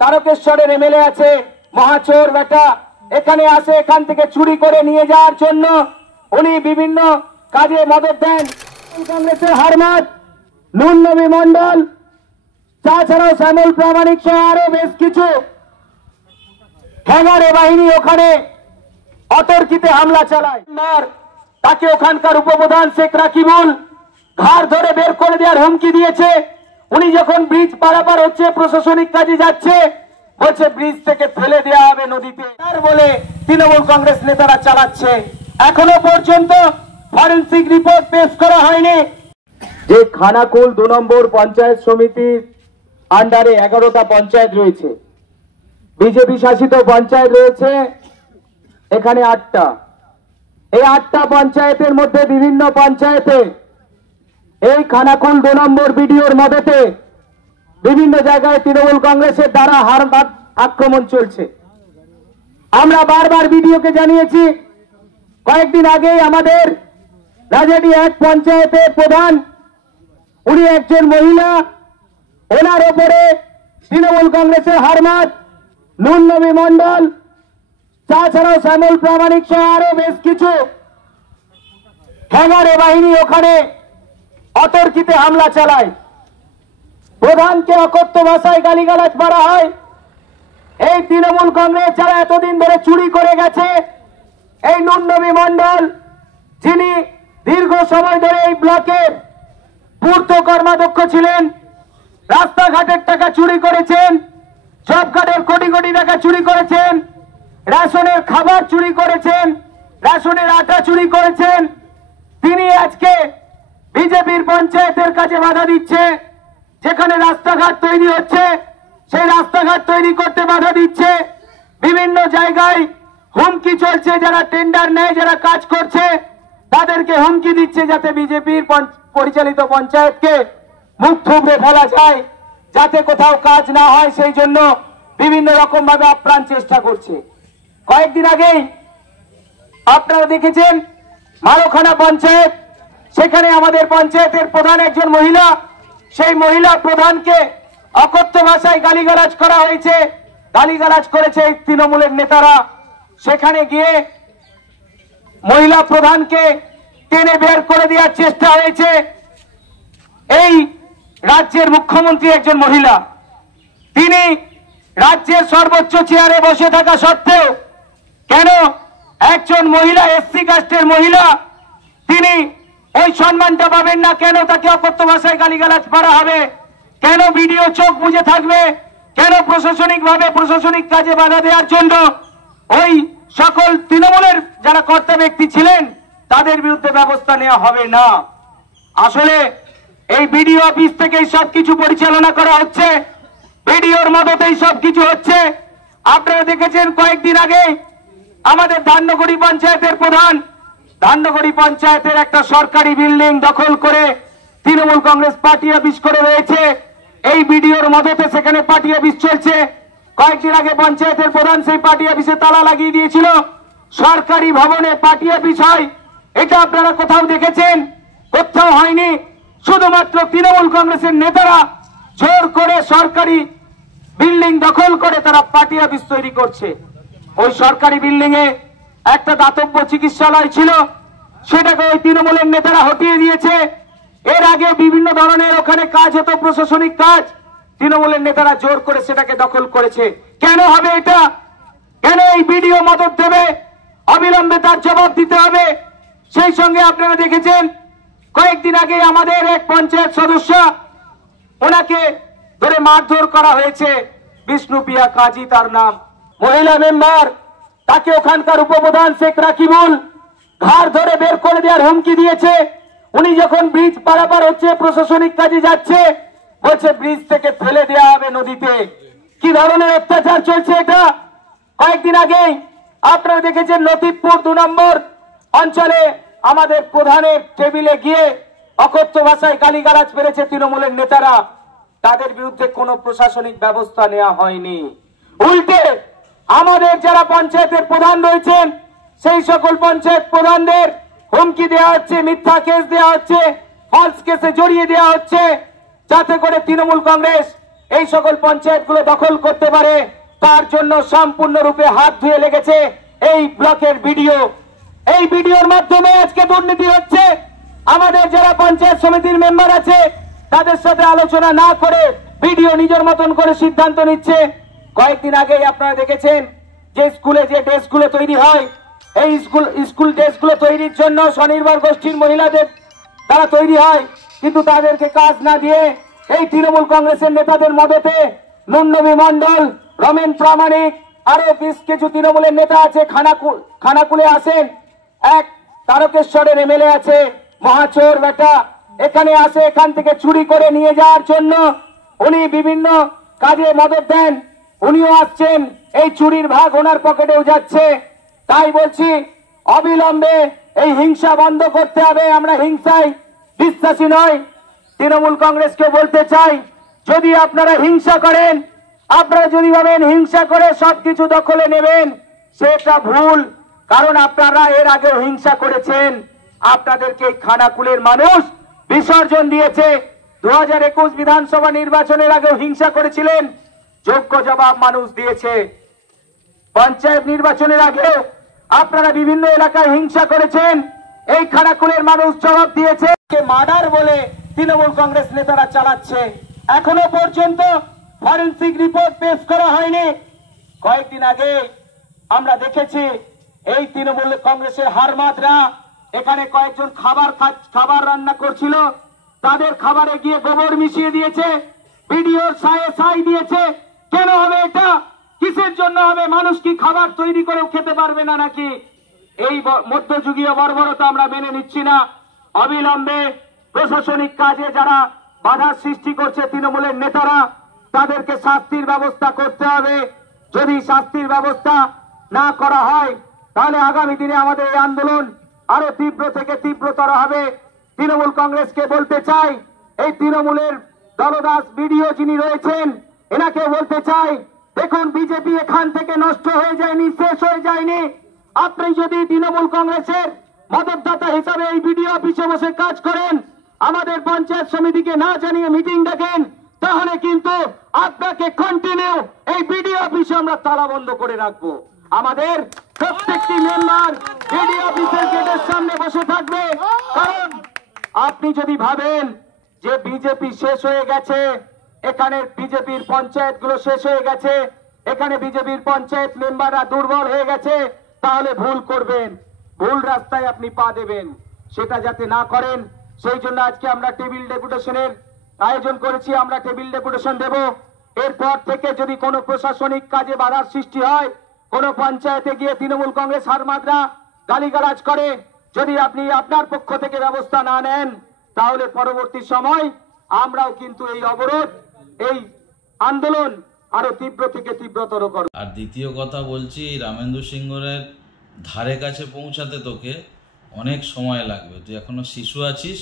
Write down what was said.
তারকেশ্বরের MLA আছে মহাচোর বেটা, এখানে আসে এখান থেকে চুরি করে নিয়ে যাওয়ার জন্য উনি বিভিন্ন কাজে মদত দেন। কংগ্রেসের হারমাত নুন নবী মন্ডল, তাছাড়াও শ্যামল প্রামাণিক সহ আরো বেশ কিছু হ্যাঙ্গারে বাহিনী ওখানে অতর্কিতে হামলা চালায়। তাকে ওখানকার উপপ্রধান শেখ রাকিবুল ঘাড় ধরে বের করে দেওয়ার হুমকি দিয়েছে। উনি যখন ব্রিজ পারাপার হচ্ছে, প্রশাসনিক কাজে যাচ্ছে, বলছে ব্রিজ থেকে ফেলে দেওয়া হবে নদীতে, তার বলে তৃণমূল কংগ্রেস নেতারা চালাচ্ছে। এখনো পর্যন্ত ফরেন্সিক রিপোর্ট পেশ করা হয়নি। যে খানাকুল 2 নম্বর পঞ্চায়েত সমিতির আন্ডারে 11টা পঞ্চায়েত রয়েছে, বিজেপি শাসিত পঞ্চায়েত রয়েছে এখানে 8টা। এই 8টা পঞ্চায়েতের মধ্যে বিভিন্ন পঞ্চায়েতে এই খানাকুল 2 নম্বর বিডিওর মদতে বিভিন্ন জায়গায় তৃণমূল কংগ্রেসের দ্বারা হারমাত আক্রমণ চলছে। আমরা বারবার বিডিওকে জানিয়েছি। কয়েকদিন আগেই আমাদের রাজাডি 1 পঞ্চায়েতের প্রধান, উনি একজন মহিলা, ওনার ওপরে তৃণমূল কংগ্রেসের হারমাত নুন নবী মন্ডল, তাছাড়াও শ্যামল প্রামাণিক সহ আরো বেশ কিছু হ্যাঙ্গারে বাহিনী ওখানে অতর্কিতে হামলা চালায়। প্রধানকে অকথ্য ভাষায় গালিগালাজ করা হয়। এই তৃণমূল কংগ্রেস যারা এতদিন ধরে চুরি করে গেছে, এই নুন নবী মন্ডল যিনি দীর্ঘ সময় ধরে এই ব্লকের পূর্ত কর্মাধ্যক্ষ ছিলেন, রাস্তাঘাটের টাকা চুরি করেছেন, জব কার্ডের কোটি কোটি টাকা চুরি করেছেন, রেশনের খাবার চুরি করেছেন, রেশনের আটা চুরি করেছেন, তিনি আজকে বিজেপির পঞ্চায়েতের কাছে বাধা দিচ্ছে। যেখানে রাস্তাঘাট তৈরি হচ্ছে সেই রাস্তাঘাট তৈরি করতে বাধা দিচ্ছে। বিভিন্ন জায়গায় হুমকি চলছে, যারা টেন্ডার নেয়, যারা কাজ করছে তাদেরকে হুমকি দিচ্ছে যাতে বিজেপির পরিচালিত পঞ্চায়েতকে মুখ থুবড়ে ফেলা যায়, যাতে কোথাও কাজ না হয়, সেই জন্য বিভিন্ন রকম ভাবে আপ্রাণ চেষ্টা করছে। কয়েকদিন আগেই আপনারা দেখেছেন মারোখানা পঞ্চায়েত, সেখানে আমাদের পঞ্চায়েতের প্রধান একজন মহিলা, সেই মহিলা প্রধানকে অকথ্য ভাষায় গালিগালাজ করা হয়েছে, গালিগালাজ করেছে এই তৃণমূলের নেতারা। সেখানে গিয়ে মহিলা প্রধানকে টেনে বের করে দেওয়ার চেষ্টা হয়েছে। এই রাজ্যের মুখ্যমন্ত্রী একজন মহিলা, তিনি রাজ্যের সর্বোচ্চ চেয়ারে বসে থাকা সত্ত্বেও কেন একজন মহিলা, এসসি কাস্টের মহিলা, তিনি ওই সম্মানটা পাবেন না? কেন তাকে অকথ্য ভাষায় গালিগালাজ করা হবে? কেন বিডিও চোখ বুজে থাকবে? কেন প্রশাসনিক ভাবে প্রশাসনিক কাজে বাধা দেওয়ার জন্য ওই সকল তৃণমূলের যারা কর্তা ব্যক্তি ছিলেন তাদের বিরুদ্ধে ব্যবস্থা নেওয়া হবে না? আসলে এই বিডিও অফিস থেকেই সবকিছু পরিচালনা করা হচ্ছে, বিডিওর মদতেই সবকিছু হচ্ছে। আপনারা দেখেছেন কয়েকদিন আগে আমাদের ধান্যগড়ি পঞ্চায়েতের প্রধান, ধান্যগড়ি পঞ্চায়েতের একটা সরকারি বিল্ডিং দখল করে তৃণমূল কংগ্রেস পার্টি অফিস করে রয়েছে। এই বিডিওর মদতে সেখানে পার্টি অফিস চলছে। কয়েকদিন আগে পঞ্চায়েতের প্রধান সেই পার্টি অফিসে তালা লাগিয়ে দিয়েছিল। সরকারি ভবনে পার্টি অফিস হয়, এটা আপনারা কোথাও দেখেছেন? কোথাও হয়নি। শুধুমাত্র তৃণমূল কংগ্রেসের নেতারা জোর করে সরকারি বিল্ডিং দখল করে তারা পার্টি অফিস তৈরি করছে। ওই সরকারি বিল্ডিং এ একটা দাতব্য চিকিৎসালয় ছিল, সেটাকে ওই তৃণমূলের নেতারা হটিয়ে দিয়েছে। এর আগে বিভিন্ন ধরনের ওখানে কাজ হতো, প্রশাসনিক কাজ, তৃণমূলের নেতারা জোর করে সেটাকে দখল করেছে। কেন হবে এটা? কেন এই বিডিও মদত দেবে? অবিলম্বে তার জবাব দিতে হবে। সেই সঙ্গে আপনারা দেখেছেন কয়েকদিন আগে আমাদের এক পঞ্চায়েত সদস্য, ওনাকে ধরে মারধর করা হয়েছে, বিষ্ণুপ্রিয়া কাজী তার নাম, মহিলা মেম্বার, তাকে ওখানকার উপপ্রধান শেখ রাকিবুল ঘাড় ধরে বের করে দেওয়ার হুমকি দিয়েছে। উনি যখন ব্রিজ পারাপার হচ্ছে, প্রশাসনিক কাজে যাচ্ছে, বলছে ব্রিজ থেকে ফেলে দেওয়া হবে নদীতে। কি ধরনের অত্যাচার চলছে এটা? কয়েকদিন আগেই আপনারা দেখেছেন লতিফপুর 2 নম্বর অঞ্চলে আমাদের প্রধানের টেবিলে গিয়ে অকথ্য ভাষায় গালিগালাজ করেছে তৃণমূলের নেতারা, তাদের বিরুদ্ধে কোনো প্রশাসনিক ব্যবস্থা নেওয়া হয়নি। উল্টে আমাদের যারা পঞ্চায়েতের প্রধান রয়েছেন সেই সকল পঞ্চায়েত প্রধানদের হুমকি দেওয়া হচ্ছে, মিথ্যা কেস দেওয়া হচ্ছে, ফলস কেসে জড়িয়ে দেওয়া হচ্ছে, যাতে করে তৃণমূল কংগ্রেস এই সকল পঞ্চায়েতগুলো দখল করতে পারে, তার জন্য সম্পূর্ণরূপে হাত ধুয়ে লেগেছে এই ব্লকের ভিডিও। এই ভিডিওর মাধ্যমে আজকে দুর্নীতি হচ্ছে। আমাদের যারা পঞ্চায়েত সমিতির মেম্বার আছে তাদের সাথে আলোচনা না করে ভিডিও নিজের মতন করে সিদ্ধান্ত নিচ্ছে। কয়েকদিন আগেই আপনারা দেখেছেন যে স্কুলে যে ড্রেসগুলো তৈরি হয়, এই স্কুল ড্রেসগুলো তৈরির জন্য স্বনির্ভর গোষ্ঠীর মহিলাদের তারা তৈরি হয়, কিন্তু তাদেরকে কাজ না দিয়ে এই তৃণমূল কংগ্রেসের নেতাদের মদতে নুন্নবী মণ্ডল, রমেন প্রামাণিক, আরো বেশ কিছু তৃণমূলের নেতা আছে, খানাকুলে আসেন, এক তারকেশ্বরের এমএলএ আছে মহাচোর বেটা, এখানে আসে এখান থেকে চুরি করে নিয়ে যাওয়ার জন্য উনি বিভিন্ন কাজে মদত দেন, উনিও আসছেন, এই চুরির ভাগ ওনার পকেটেও যাচ্ছে। তাই বলছি অবিলম্বে এই হিংসা বন্ধ করতে হবে। আমরা হিংসায় বিশ্বাসী নয়। তৃণমূল কংগ্রেসকে বলতে চাই, যদি আপনারা হিংসা করেন, আপনারা যদি ভাবেন হিংসা করে সবকিছু দখলে নেবেন, সেটা ভুল। কারণ আপনারা এর আগেও হিংসা করেছেন, আপনাদেরকে এই খানাকুলের মানুষ বিসর্জন দিয়েছে। 2021 বিধানসভা নির্বাচনের আগেও হিংসা করেছিলেন, যোগ্য জবাব মানুষ দিয়েছে। পঞ্চায়েত নির্বাচনের আগে আপনারা বিভিন্ন এলাকায় হিংসা করেছেন, এই খানাকুলের মানুষ জবাব দিয়েছে। মার্ডার বলে তৃণমূল কংগ্রেস নেতারা চালাচ্ছে, এখনো পর্যন্ত ফরেনসিক রিপোর্ট পেশ করা হয়নি। কয়েকদিন আগে আমরা দেখেছি এই তৃণমূল কংগ্রেসের হারমাতরা এখানে কয়েকজন খাবার রান্না করছিল, তাদের খাবারে গিয়ে গোবর মিশিয়ে দিয়েছে, ভিডিওর সায়ে সাই দিয়েছে। কেন হবে এটা? কিসের জন্য হবে? মানুষ কি খাবার তৈরি করেও খেতে পারবে না নাকি? এই মধ্যযুগীয় বর্বরতা আমরা মেনে নিচ্ছি না। অবিলম্বে প্রশাসনিক কাজে যারা বাধা সৃষ্টি করছে তৃণমূলের নেতারা, তাদেরকে শাস্তির ব্যবস্থা করতে হবে। যদি শাস্তির ব্যবস্থা না করা হয় তাহলে আগামী দিনে আমাদের এই আন্দোলন আরো তীব্র থেকে তীব্রতর হবে। তৃণমূল কংগ্রেসকে বলতে চাই, এই তৃণমূলের দলদাস ভিডিও যিনি রয়েছেন এনাকে বলতে চাই, দেখুন বিজেপি এখান থেকে নষ্ট হয়ে যায়নি, শেষ হয়ে যায়নি। আপনি যদি তৃণমূল কংগ্রেসের মদতদাতা হিসাবে এই ভিডিও অফিসে বসে কাজ করেন, আমাদের পঞ্চায়েত সমিতিকে না জানিয়ে মিটিং ডাকেন, তাহলে কিন্তু আপনাকে কন্টিনিউ এই ভিডিও অফিসে আমরা তালা বন্ধ করে রাখবো। আমাদের প্রত্যেকটি মেম্বার ভিডিও অফিসের গেটের সামনে বসে থাকবে। কারণ আপনি যদি ভাবেন যে বিজেপি শেষ হয়ে গেছে, এখানে বিজেপির পঞ্চায়েতগুলো শেষ হয়ে গেছে, এখানে বিজেপির পঞ্চায়েত মেম্বাররা দুর্বল হয়ে গেছে, তাহলে ভুল করবেন, ভুল রাস্তায় আপনি পা দেবেন। সেটা যাতে না করেন সেই জন্য আজকে আমরা টেবিল ডেপুটেশনের আয়োজন করেছি। আমরা টেবিল ডেপুটেশন দেব। এরপর থেকে যদি কোনো প্রশাসনিক কাজে বাধার সৃষ্টি হয়, কোনো পঞ্চায়েতে গিয়ে তৃণমূল কংগ্রেস হারমাতরা গালিগালাজ করে, যদি আপনি আপনার পক্ষ থেকে ব্যবস্থা না নেন, তাহলে পরবর্তী সময় আমরাও কিন্তু এই অবরোধ, এই আন্দোলন আরো তীব্র থেকে তীব্রতর করব। আর দ্বিতীয় কথা বলছি, রামেন্দ্র সিংহের ধারে কাছে পৌঁছাতে তোকে অনেক সময় লাগবে। তুই এখনো শিশু আছিস,